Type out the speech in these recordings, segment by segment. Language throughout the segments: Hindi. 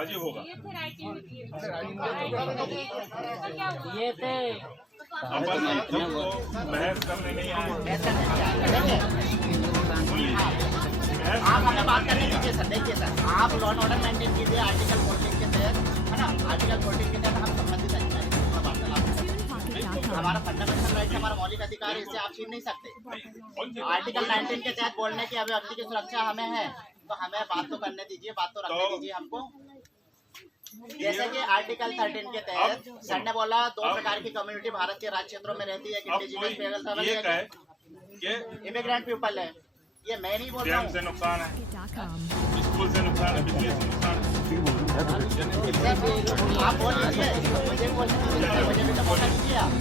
वाजिब होगा। ये थे अपन हमको बहस करने नहीं आए। आप हमें बात करने दीजिए सर। देखिए सर, आप लॉ एंड ऑर्डर मेंटेन कीजिए आर्टिकल 14 के तहत, है ना। आर्टिकल 14 के तहत हम संबंधित अधिकारी से वार्तालाप करेंगे। हमारा फंडामेंटल राइट, हमारा मौलिक अधिकार है, इसे आप छीन नहीं सकते। आर्टिकल 19 के तहत बोलने की अभिव्यक्ति की सुरक्षा हमें है, तो हमें बात तो करने दीजिए, बात तो रखने दीजिए हमको। जैसे कि आर्टिकल 13 के तहत सर ने बोला 2 प्रकार की कम्युनिटी भारत के राज्य क्षेत्रों में रहती है, इंडिजिनस इमिग्रेंट पीपल है। ये मैं नहीं बोल रहा हूँ। से नुकसान है, स्कूल से नुकसान है, बिजली से नुकसान है। आप बोल लीजिए, मुझे बोलने दीजिए, मुझे भी तो मौका दीजिए आप।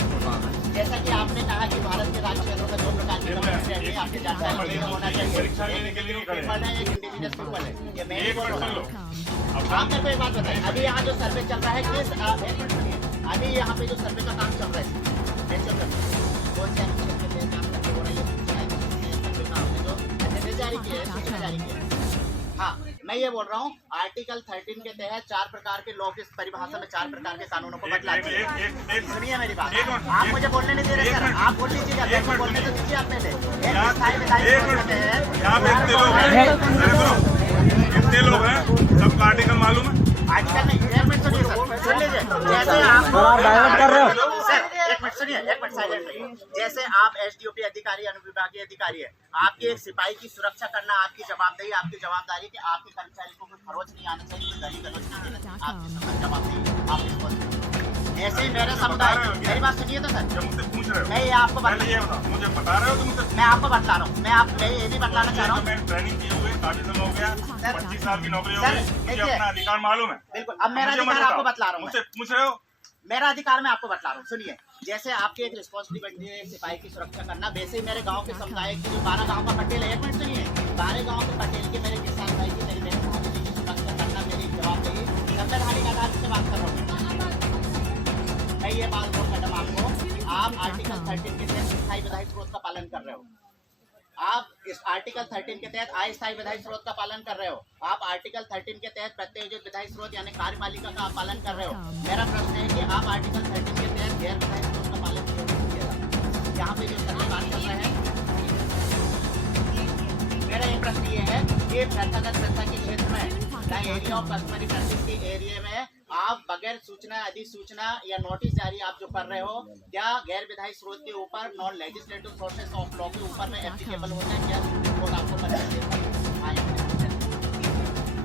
जैसा कि आपने कहा कि भारत के राज्य क्षेत्रों में 2 प्रकार की कम्युनिटी रहती है, आपकी जानकारी होना चाहिए। परीक्षा लेने के लिए नहीं खड़े हैं। एक इंडिजिनस पीपल है, ये मैं नहीं बोल रहा हूँ। अब आप मेरे को एक बात बताइए, अभी यहाँ जो सर्वे चल रहा है किस अभी यहाँ पे जो सर्वे का काम चल रहा है, कौन से अनुच्छेद के तहत काम करके हो रही है, सर्वे का आपने जो जारी किया है, सूचना जारी की है। हाँ, मैं ये बोल रहा हूँ आर्टिकल 13 के तहत 4 प्रकार के लॉ की परिभाषा में 4 प्रकार के कानूनों को बदलाते हैं। सुनिए मेरी बात, आप मुझे बोलने नहीं दे रहे सर, आप बोल लीजिएगा, बोलने तो दीजिए आप पहले। कितने लोग हैं, सबका आर्टिकल मालूम है? आर्टिकल नहीं, एक मिनट सुनिए सर, सुन लीजिए। जैसे आप डाइवर्ट कर रहे हो सर, एक मिनट सुनिए, एक मिनट साइलेंट रहिए। जैसे आप एसडीओपी अधिकारी, अनुविभागीय अधिकारी है, आपकी एक सिपाही की सुरक्षा करना आपकी जवाबदेही, आपकी जवाबदारी कि आपके कर्मचारी को कोई खरोच नहीं आना चाहिए, कोई गाली गलौज नहीं देना चाहिए, आपकी जवाबदेही, आपकी रिस्पॉन्सिबिलिटी। ऐसे ही मेरे समुदाय, मेरी बात सुनिए तो सर, मुझसे पूछ रहे हो, मैं ये आपको ये बताओ, मुझे बता रहे हो कि मुझसे मैं आपको बतला रहा हूँ, मैं ये भी बतलाना चाह रहा हूँ। मैं ट्रेनिंग किए हुए काफी समय हो गया, 25 साल की नौकरी हो गई, मुझे अपना अधिकार मालूम है। बिल्कुल, अब मेरा अधिकार आपको बतला रहा हूँ, मुझसे पूछ रहे हो, मेरा अधिकार मैं आपको बतला रहा हूँ। सुनिए, जैसे आपकी एक रिस्पॉन्सिबिलिटी है सिपाही की सुरक्षा करना, वैसे ही मेरे गांव के समुदाय के जो 12 गांव का पटेल है, एक मिनट सुनिए, 12 गांव के पटेल के मेरे किसान भाई की मेरी फैमिली की सुरक्षा करना मेरी जवाबदेही, संवैधानिक आधार से बात कर रहा हूँ मैं। ये बात बोल मैडम आपको कि आप आर्टिकल 13 के तहत स्थायी विधायी स्रोत का पालन कर रहे हो, आप इस आर्टिकल 13 के तहत अस्थायी विधायी स्रोत का पालन कर रहे हो, आप आर्टिकल 13 के तहत प्रत्यायोजित विधायी स्रोत यानी कार्यपालिका का आप पालन कर रहे हो। मेरा प्रश्न है कि आप आर्टिकल 13 के तहत गैर विधायी स्रोत का पालन क्यों नहीं कीजिएगा? यहाँ पे जो सर्वे बात कर रहे हैं, मेरा ये प्रश्न ये है कि प्रथागत प्रथा के क्षेत्र में एरिया ऑफ कस्टमरी प्रैक्टिस के एरिया में आप बगैर सूचना, अधिसूचना या नोटिस जारी आप जो कर रहे हो, क्या गैर विधायी स्रोत के ऊपर, non legislative sources of law के ऊपर में एप्लीकेबल होता है? क्या कोर्ट आपको परमिशन देता है?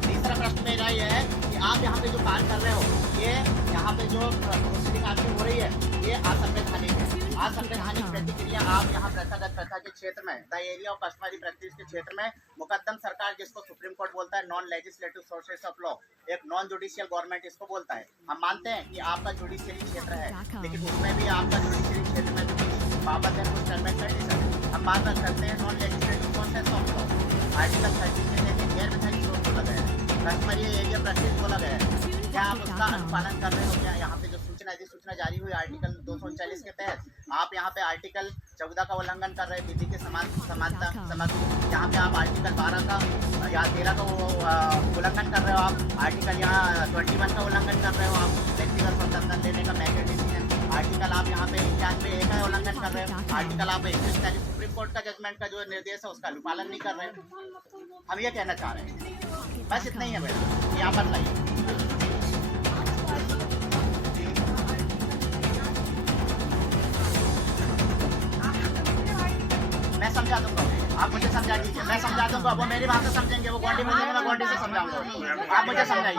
तीसरा प्रश्न मेरा ये है कि आप यहाँ पे जो कार्य कर रहे हो, ये यहाँ पे जो प्रोसीडिंग आपकी हो रही है, ये असंवैधानिक है। असंवैधानिक प्रतिक्रिया आप यहाँ प्रथागत प्रथा के क्षेत्र में, the area of customary practice के क्षेत्र में मुकदम सरकार, जिसको सुप्रीम कोर्ट बोलता है non legislative sources of law, एक नॉन जुडिशियल गवर्नमेंट इसको बोलता है। हम मानते हैं कि आपका जुडिशियरी क्षेत्र है, लेकिन उसमें भी आपका जुडिशियरी क्षेत्र में भी कुछ बाबत है, कुछ टर्म एंड कंडीशन। हम बात करते हैं non legislative sources of law, article 13 के तहत गैर विधायी स्रोत को लगाया है, कस्टमरी एरिया प्रैक्टिस को लगाया है। क्या आप उसका अनुपालन कर रहे हो? क्या यहाँ पे जो सूचना, अधिसूचना जारी हुई आर्टिकल 239 के तहत, आप यहाँ पे आर्टिकल 14 का उल्लंघन कर रहे हैं, विधि के समानता, यहाँ पे आप आर्टिकल 12 का या 13 का उल्लंघन कर रहे हो, आप आर्टिकल यहाँ 21 का उल्लंघन कर रहे हो, आप व्यक्तिगत स्वतंत्रता लेने का मैंडेट डिसीजन, आर्टिकल आप यहाँ पे 91A का उल्लंघन कर रहे हो, आर्टिकल आप 21 तारीख सुप्रीम कोर्ट का जजमेंट का जो निर्देश है उसका अनुपालन नहीं कर रहे हैं। हम ये कहना चाह रहे हैं, बस इतना ही है मेरा, यहाँ पर लाइए। मैं समझा दूंगा, आप मुझे समझा दीजिए, मैं समझा दूंगा, वो मेरी बात से समझेंगे, वो गोंडी बोलेंगे, मैं गोंडी से समझाऊंगा, आप मुझे समझाइए,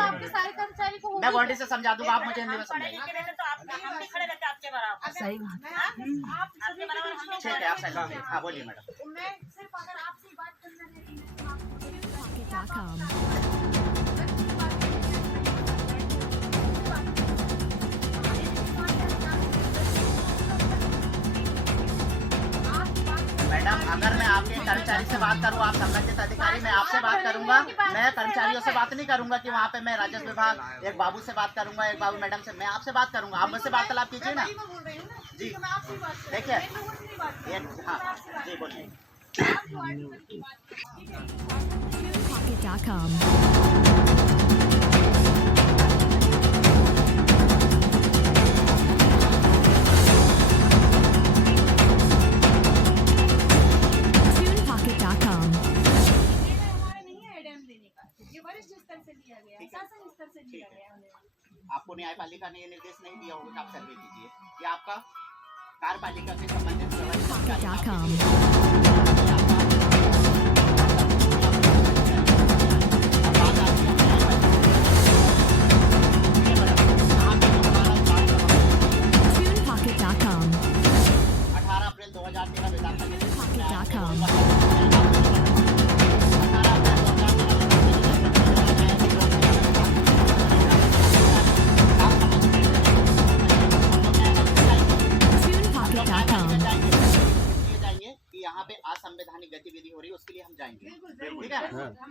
मैं गोंडी से समझा दूंगा, आप मुझे हिंदी में समझाइए। सही ठीक है, आप सही, हाँ बोलिए मैडम। मैडम, अगर मैं आपके कर्मचारी से बात करूँ, आप संबंधित अधिकारी, मैं आपसे बात करूंगा, मैं कर्मचारियों से बात नहीं करूंगा कि वहाँ पे मैं राजस्व विभाग एक बाबू से बात करूंगा, एक बाबू मैडम से, मैं आपसे बात करूंगा, आप मुझसे वार्तालाप कीजिए ना जी। देखिए, हाँ जी बोलिए। Pocket.com आपको न्यायपालिका ने ये निर्देश नहीं दिया होगा कि आप सर्वे कीजिए, ये आपका कार्यपालिका से संबंधित Pocket.com. TunePocket.com. 18 अप्रैल 2013 विधानसभा Pocket.com. TunePocket.com. जाएंगे कि यहाँ पे असंवैधानिक गतिविधि हो रही है, उसके लिए हम जाएंगे, ठीक है।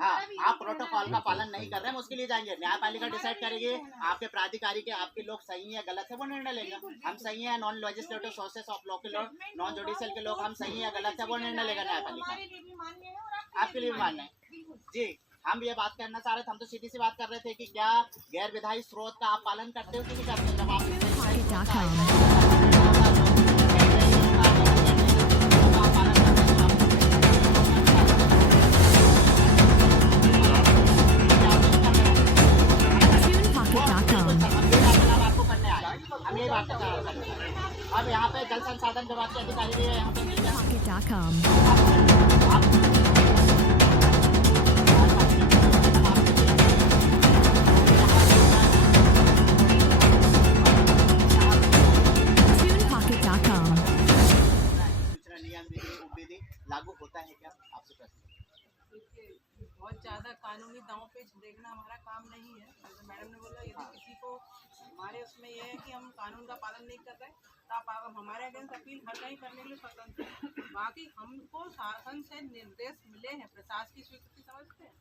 हाँ, आप प्रोटोकॉल का पालन नहीं कर रहे हैं, उसके लिए जाएंगे। न्यायपालिका डिसाइड करेगी आपके प्राधिकारी के आपके लोग सही है गलत है, वो निर्णय लेगा। हम सही है, non legislative sources of law के लोग, नॉन जुडिशियल के लोग, हम सही है गलत है, वो निर्णय लेगा न्यायपालिका। आपके लिए भी मान्य है जी। हम ये बात करना चाह रहे थे, हम तो सीधी सी बात कर रहे थे कि क्या गैर विधायी स्रोत का आप पालन करते हो कि नहीं करते हो? जब आप TunePocket.com. आपको करने आए, हम यही बात कर रहे हैं। अब यहाँ पे जल संसाधन विभाग के अधिकारी भी है, यहाँ पे नहीं है। Pocket.com. TunePocket.com. सूचना नियम विधि लागू होता है क्या? आपसे प्रश्न। देखिए, बहुत ज़्यादा कानूनी दांव पेच देखना हमारा काम नहीं है। जैसे मैडम ने बोला, यदि किसी को हमारे उसमें यह है कि हम कानून का पालन नहीं कर रहे, तो आप हमारे अगेंस्ट अपील हर कहीं करने के लिए स्वतंत्र हैं। बाकी हमको शासन से निर्देश मिले हैं, प्रशासकीय स्वीकृति समझते हैं,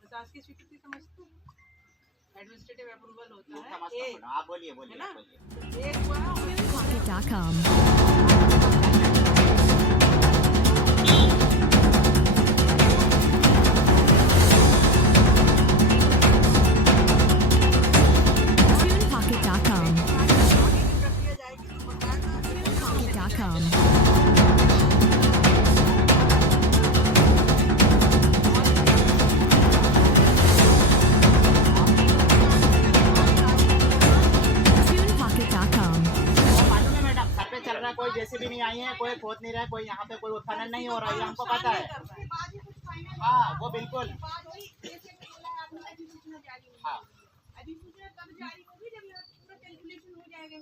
प्रशासकीय स्वीकृति समझते हैं, एडमिनिस्ट्रेटिव अप्रूवल होता है एक, आप बोलिए है बोलिए ना? बोलिए। एक हुआ Pocket.com. TunePocket.com. आगे की प्रक्रिया जाएगी तो बताएगा। Pocket.com. TunePocket.com. मालूम है मैडम, घर पे चल रहा है, कोई जेसीबी नहीं आई है, कोई खोद नहीं रहा है, कोई यहाँ पे कोई उत्खनन नहीं हो रहा है, ये हमको पता है। हाँ, वो बिल्कुल। हाँ। अधिसूचना कब जारी होगी? जब पूरा कैलकुलेशन हो जाएगा।